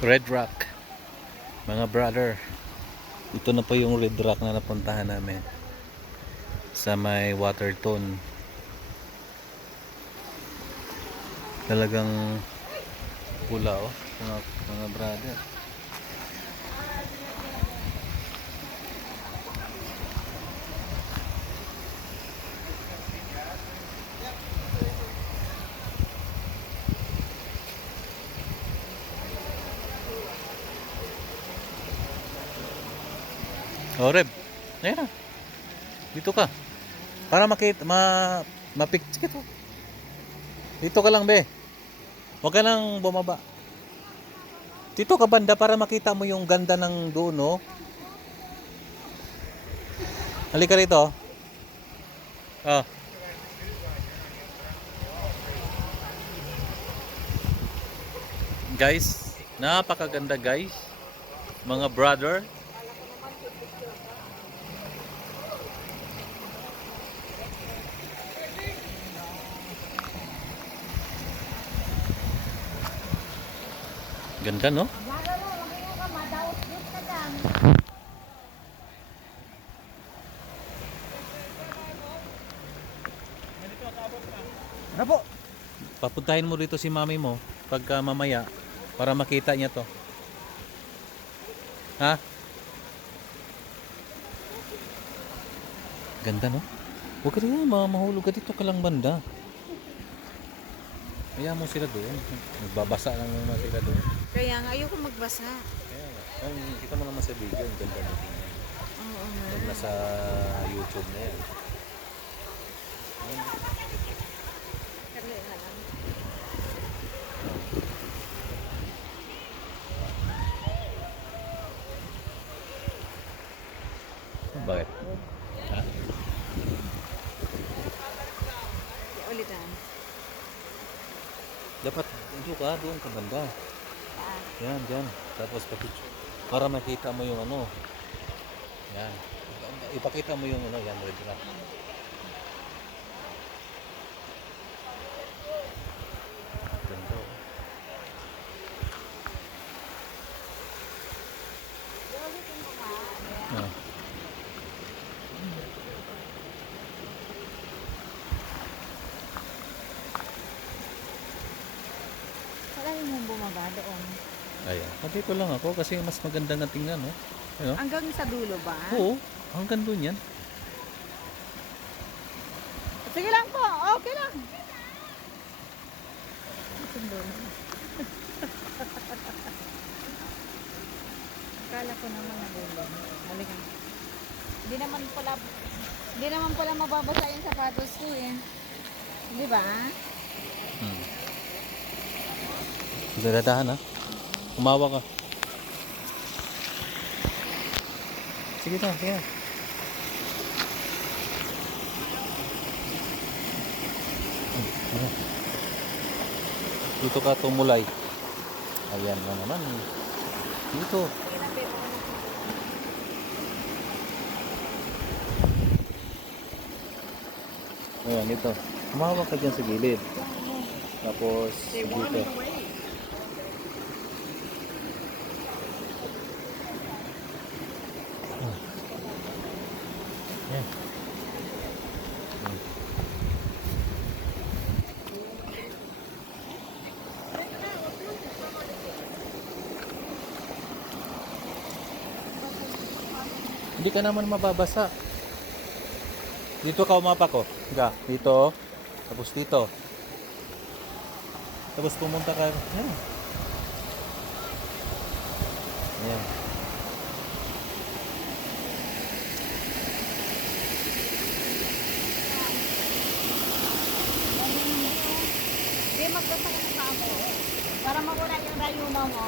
Red Rock, mga brother. Ito na po yung Red Rock na napuntahan namin sa may Waterton. Talagang pula, oh, mga brother. Oh, Reb. Ayan na. Dito ka. Para makita, mapicture ko. Dito ka lang, be. Huwag ka nang bumaba. Dito ka banda para makita mo yung ganda ng doon, no? Halika rito. Ah. Guys, napakaganda, guys. Mga brother. Ganda, no? Ano po? Papuntahin mo dito si mami mo pagka mamaya para makita niya to. Ha? Ganda, no? Huwag ka rin, mahulog ka dito ka lang banda. Kaya mo sila doon. Nagbabasa lang naman sila doon. Kaya nga, ayoko magbasa. Kaya nga. Kita mo naman sa video, ang ganda na tingnan. Oo nga. Pag nasa YouTube na yan. Kaya nga lang. Bakit? Ha? Ulitan. Dapat dito ka, doon ka banda. Saan? Yan, dyan. Tapos para makita mo yung ano. Yan. Ipakita mo yung ano, yan, red rock. Ganda, oh. Ah. Wala yung bumaba doon. Ayan. Dito lang ako kasi mas maganda na tingnan, no? Ayun, oh. Hanggang sa dulo ba? Oo, hanggang doon yan. Sige lang po, okay lang. Sundo na. Akala ko naman na dulo. Halika. Hindi naman pala mababasa yung sapatos ko eh. Di ba? Dadahan, ha? Umawa ka. Sige na, sige na. Dito ka tumulay. Ayan na naman. Dito. Ayan, dito. Umawa ka dyan sa gilid. Tapos dito. Ayan. Hindi ka naman mababasa. Dito ka umapak, oh. Dito. Tapos dito. Tapos pumunta ka. Yan. Yan. Hindi, magbasa ka sa ako. Para mawala yung rayuno mo.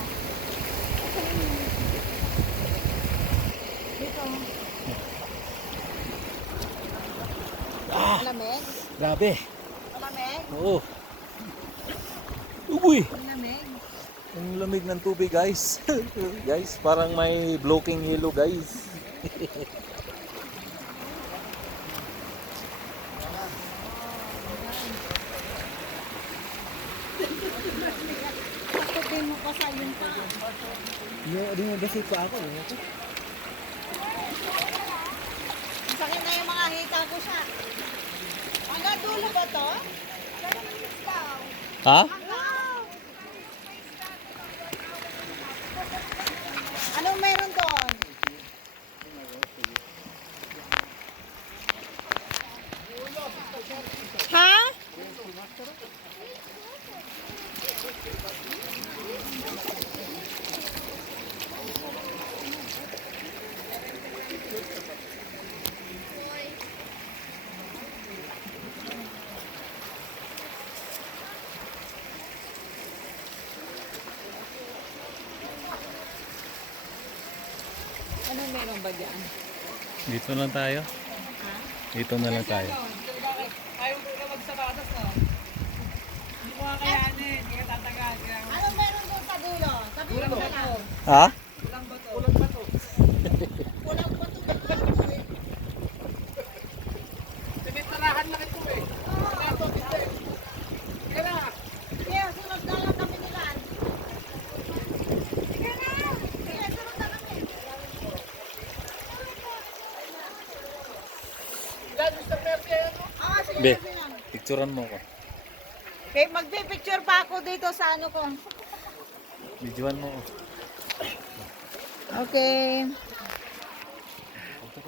Dito. Malamig? Grabe. Malamig? Oo. Uy. Malamig? Ang lamig ng tubig, guys. Guys, parang may blocking yellow, guys. Pati mo pa sa yun pa. Hindi mo basi pa ako. Sakit na yung mga hita ko siya. Hanggang dulo ba to? Ha? Anong meron doon? Ha? Anong meron ba dyan? Dito lang tayo. Dito na lang tayo. Ayaw mo na magsapatos, no? Hindi ko kakayanin. Hindi ka tatagal. Anong meron doon sa dulo? Sabihin mo na lang. Ha? Ulang bato. Ulang bato. Kulang ba ito? Sinitarahan lang ito eh. Bato, ito eh. Kaya na. Kaya sunod na lang kami nila. Kaya sunod na kami. Dad, Mr. Murphy, ano? Ah, sige, Be. sige lang. Picturean mo ko. Okay, magpipicture pa ako dito sa ano ko. Videoan mo ko. Okay.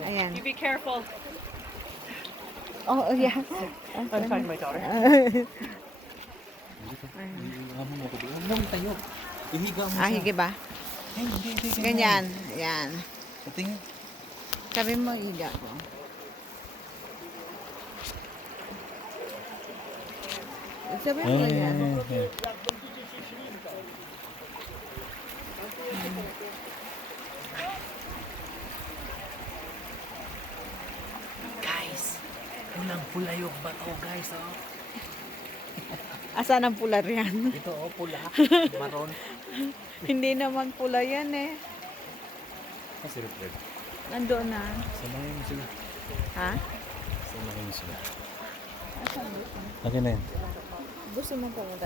Ayan. You be careful. Oh, yeah. I'm fine, my daughter. Ano mo ko doon? Huwag mong tayo. Ihiga mo Ah, siya. hige ba? Hindi. Ganyan. Yan. Patingin. Sabi mo, higa ko. Sabi mo, yan. Guys, pulang-pula yung bato, guys, oh. Asan ang pula riyan? Ito, oh, pula. Maroon. Hindi naman pula yan eh. Kasi Fred. Nandoon na. Samahin mo sila. Ha? Samahin mo sila. Asan doon? Akin na yun. Gusto mo pumunta